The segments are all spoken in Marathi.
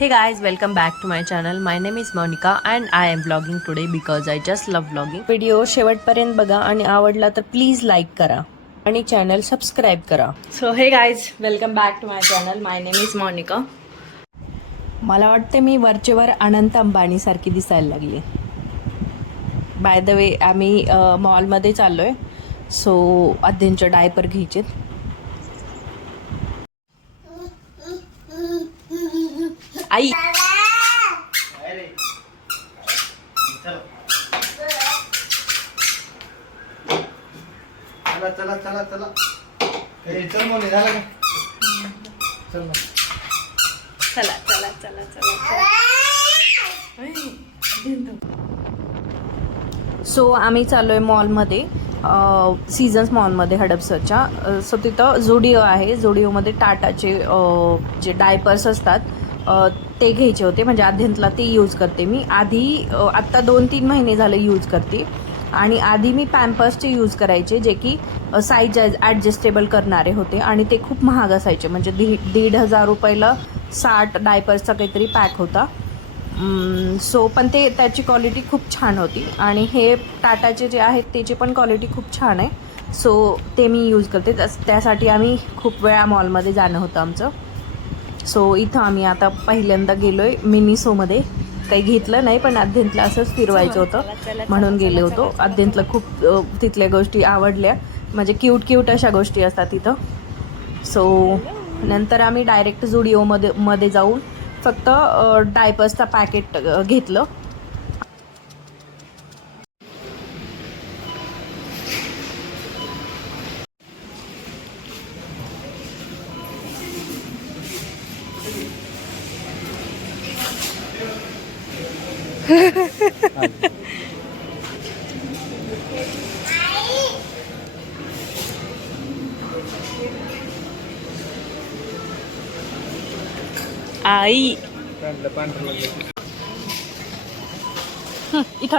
Hey guys, welcome back to my channel. My name is Monica and I am vlogging today because I just love vlogging. Video शेवटपर्यंत बघा आणि आवडला तर प्लीज लाईक करा आणि चॅनल सबस्क्राईब करा. So hey guys welcome back to my channel my name is Monica मला वाटते मी वरचेवर अनंत अंबानी सारखी दिसायला लागली. बाय द वे आम्ही मॉलमध्ये चाललोय. सो अध्ययनचे डायपर घ्यायचे आई. चला चला चला चला. ए, चल मोने झालं का? चल मग चला चला चला चला सो आम्ही चाललोय मॉलमध्ये सीझन्स मॉलमध्ये हडपसरच्या. सो तिथं झुडिओ आहे. झुडिओमध्ये टाटाचे अ, जे डायपर्स असतात ते घ्यायचे होते. म्हणजे आध्यंतला ते यूज करते मी. आधी आत्ता दोन तीन महिने झाले यूज करते. आणि आधी मी पॅम्पर्सचे यूज करायचे जे की साईज ॲडजस्टेबल करणारे होते. आणि ते खूप महाग असायचे. म्हणजे दीड दीड हजार रुपयाला साठ डायपर्सचा काहीतरी पॅक होता. सो पण ते त्याची क्वालिटी खूप छान होती. आणि हे टाटाचे जे आहेत त्याची पण क्वालिटी खूप छान आहे. सो ते मी यूज करते. त्यासाठी आम्ही खूप वेळा मॉलमध्ये जाणं होतं आमचं. सो इथं आम्ही आता पहिल्यांदा गेलो आहे मिनिसोमध्ये काही घेतलं नाही पण अध्यंतला असंच फिरवायचं होतं. म्हणून गेले होतो. अध्यंतला खूप तिथल्या गोष्टी आवडल्या. म्हणजे क्यूट क्यूट अशा गोष्टी असतात तिथं सो नंतर आम्ही डायरेक्ट जुडिओमध्ये मध्ये जाऊन फक्त डायपर्सचा पॅकेट घेतलं. आई पांढरं पांढरं लागलं. इथं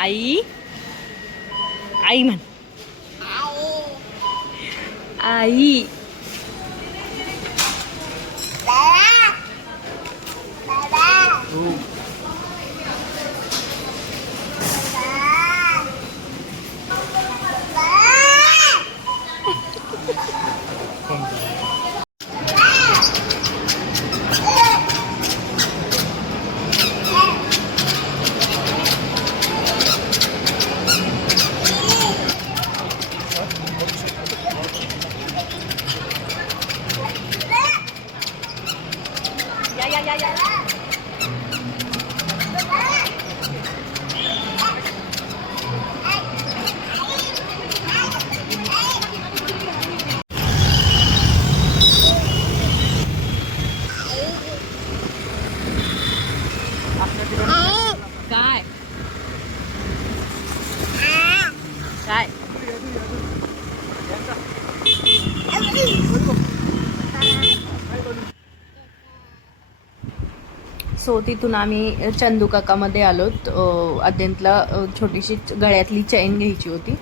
आई. आई म्हण. आई. सो तिथून आम्ही चंदू काकामध्ये आलोत अद्यंतला छोटीशी गळ्यातली चैन घ्यायची होती.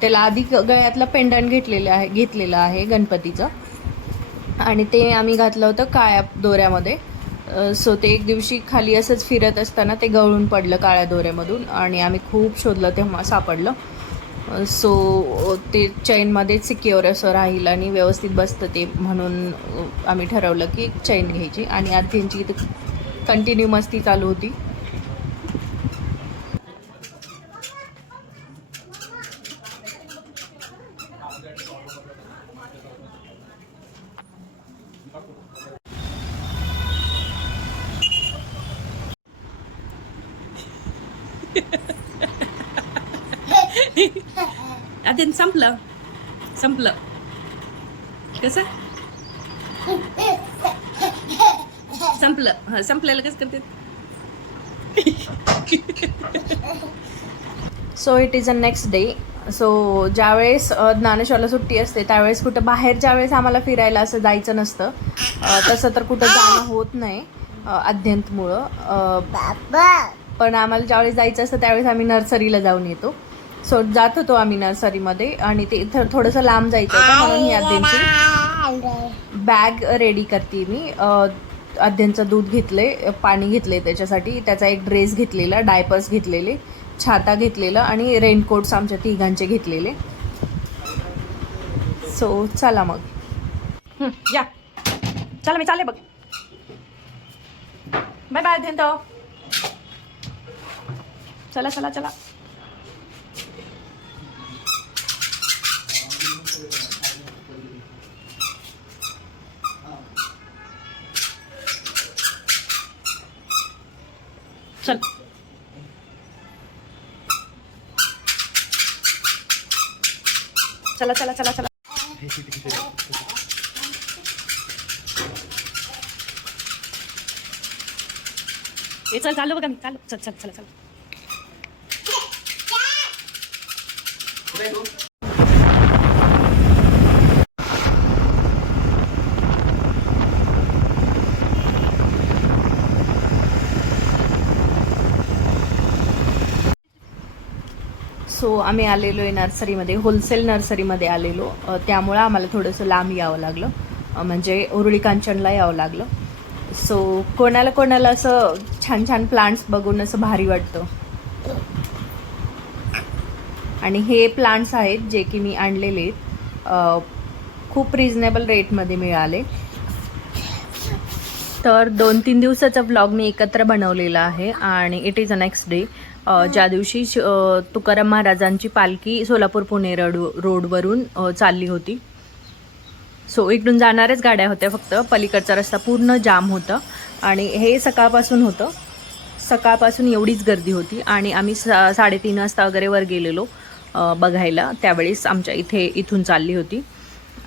त्याला आधी गळ्यातला पेंडंट घेतलेलं आहे घेतलेलं आहे गणपतीचं. आणि ते आम्ही घातलं होतं काळ्या दोऱ्यामध्ये. सो ते एक दिवशी खाली असंच फिरत असताना ते गळून पडलं काळ्या दोऱ्यामधून. आणि आम्ही खूप शोधलं तेव्हा सापडलं. सो ते चैनमध्येच सिक्युअर असं राहील आणि व्यवस्थित बसतं ते म्हणून आम्ही ठरवलं की चैन घ्यायची. आणि आज त्यांची इथं कंटिन्यू मस्ती चालू होती. आधी संपलं. संपलं. कसं? संपलं. हा संपल्याला कसं करते? So it is a next day so ज्यावेळेस ज्ञानेश्वरला सुट्टी असते त्यावेळेस कुठं बाहेर ज्यावेळेस आम्हाला फिरायला असं जायचं नसतं. तसं तर कुठं जाणं होत नाही अ, अध्यंतमुळं अ, पण आम्हाला ज्यावेळेस जायचं असतं त्यावेळेस आम्ही नर्सरीला जाऊन येतो. सो जात होतो आम्ही नर्सरीमध्ये आणि ते इथं थोडंसं लांब जायचं होतं म्हणून ही बॅग रेडी करते मी. आद्यांचं दूध घेतले पाणी घेतले त्याच्यासाठी. त्याचा एक ड्रेस घेतलेला डायपर्स घेतलेले छाता घेतलेला आणि रेनकोट्स आमच्या तिघांचे घेतलेले. सो चला मग. या. चला मी चाले बघ. बाय बाय अध्यंत. चला चला चला. चल. चला चला चला चला. ए चल चालू बघा मी चालू चल चल चला. चला सो आम्ही आलेलो आहे नर्सरीमध्ये होलसेल नर्सरीमध्ये आलेलो. त्यामुळं आम्हाला थोडंसं लांब यावं लागलं. म्हणजे उरुळी कांचनला यावं लागलं. सो कोणाला कोणाला असं छान छान प्लांट्स बघून असं भारी वाटतं. आणि हे प्लांट्स आहेत जे की मी आणलेले आहेत. खूप रिजनेबल रेटमध्ये मिळाले. तर दोन तीन दिवसाचा व्लॉग मी एकत्र बनवलेला आहे आणि it is a next day ज्या दिवशी श- तुकाराम महाराजांची पालखी सोलापूर पुणे रोड रोडवरून चालली होती. सो इकडून जाणाऱ्याच गाड्या होत्या फक्त. पलीकडचा रस्ता पूर्ण जाम होता. आणि हे सकाळपासून होतं. सकाळपासून एवढीच गर्दी होती. आणि आम्ही सा साडेतीन वाजता वगैरे वर गेलेलो बघायला. त्यावेळेस आमच्या इथे इथून चालली होती.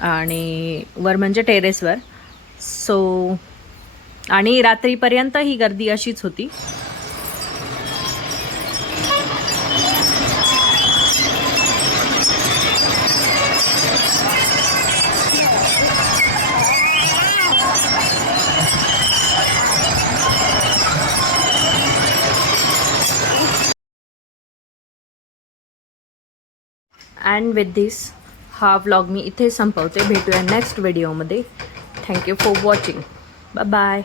आणि वर म्हणजे टेरेसवर सो आणि रात्रीपर्यंत ही गर्दी अशीच होती. अँड विथ दिस हा व्लॉग मी इथे संपवते. भेटूया नेक्स्ट व्हिडिओमध्ये thank you for watching bye bye